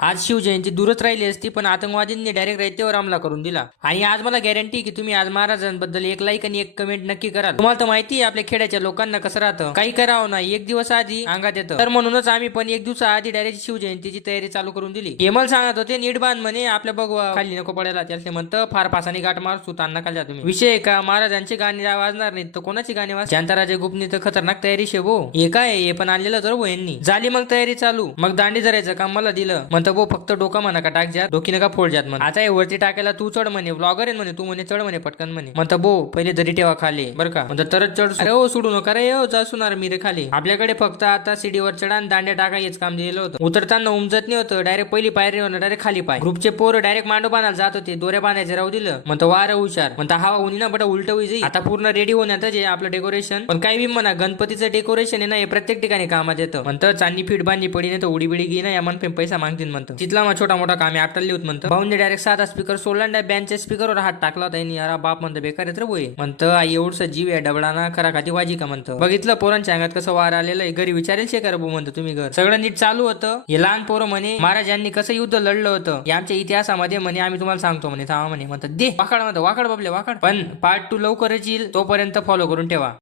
आज शिवजयंती दूरच राहिली असती, पण आतंकवादींनी डायरेक्ट रयतेवर हमला करून दिला. आणि आज मला गॅरंटी की तुम्ही आज महाराजांबद्दल एक लाईक आणि एक कमेंट नक्की कराल. तुम्हाला तर माहिती आहे आपल्या खेड्याच्या लोकांना कसं राहतं, काही करावं नाही एक दिवस आधी अंगात येतं. तर म्हणूनच आम्ही पण एक दिवस आधी डायरेक्ट शिवजयंतीची तयारी चालू करून दिली. हेमल सांगत होते नीट बांध म्हणे, आपल्या बघवा खाली नको पडायला. त्याचे म्हणतं फार पासाने गाठ मार सुतान नका जा तुम्ही. विषय का महाराजांचे गाणे वाजणार नाहीत तर कोणाची गाणे वाज. शांताराजे गुप्तनी तर खतरनाक तयारी शेबो. हे काय हे पण आणलेलं तर यांनी. झाली मग तयारी चालू. मग दांडी धरायचं काम मला दिलं. म्हणतं बो फक्त डोका म्हणा का टाक जात, डोकी नका फोड जात म्हणे. आता हे वरती टाकायला तू चढ म्हणे, ब्लॉगर आहे म्हणे, तू म्हणे चढ म्हणे पटकन म्हणे. म्हणतं बो पहिले दरी ठेवा खाली बरं का. म्हणतं तरच चढ. अरे हो सोडू नका रे हो, जा सुनार मी रे खाली. आपल्याकडे फक्त आता सीडीवर चढा आणि दांड्या टाका हेच काम दिलं होतं. उतरताना उमजत नाही होतं, डायरेक्ट पहिली पायरी डायरेक्ट खाली पाय. ग्रुपचे पोर डायरेक्ट मांडो बांधायला जात होते, दोऱ्या बांधायचे राहू दिलं. म्हणतं वार हुशार. म्हणता हवा उन्ही ना बटा उलट होई जाई. आता पूर्ण रेडी होण्यात जे आपलं डेकोरेशन. पण काही बी म्हणा गणपतीचं डेकोरेशन आहे ना, हे प्रत्येक ठिकाणी कामात येतं. म्हणतं चांदी फीट बांधली पडी नाही तर उडी बिडी घे ना, या मन पैसा मागतील म्हणतं. तिथला मग छोटा मोठा कामे आपटली होत म्हणतं. भाऊंनी डायरेक्ट साधा स्पीकर सोडला आणि बँडच्या स्पीकरवर हात टाकला होता. यार बाप म्हणतं बेकार येत रे बोय. म्हणतं आई एवढसा जीव आहे डबडाना खरा खाती वाजी का म्हणतं. बघितलं पोरांच्या अंगात कसं वार आलेलं आहे. घरी विचारेल शेकार भाऊ म्हणतं तुम्ही घर. सगळं नीट चालू होतं. हे लहान पोरं म्हणे महाराजांनी कसं युद्ध लढलं होतं हे आमच्या इतिहासामध्ये म्हणे आम्ही तुम्हाला सांगतो म्हणे. थांबा म्हणे. म्हणतं दे वाकड म्हणतं वाकड बाबले वाकड. पण पार्ट 2 लवकरच येईल, तोपर्यंत फॉलो करून ठेवा.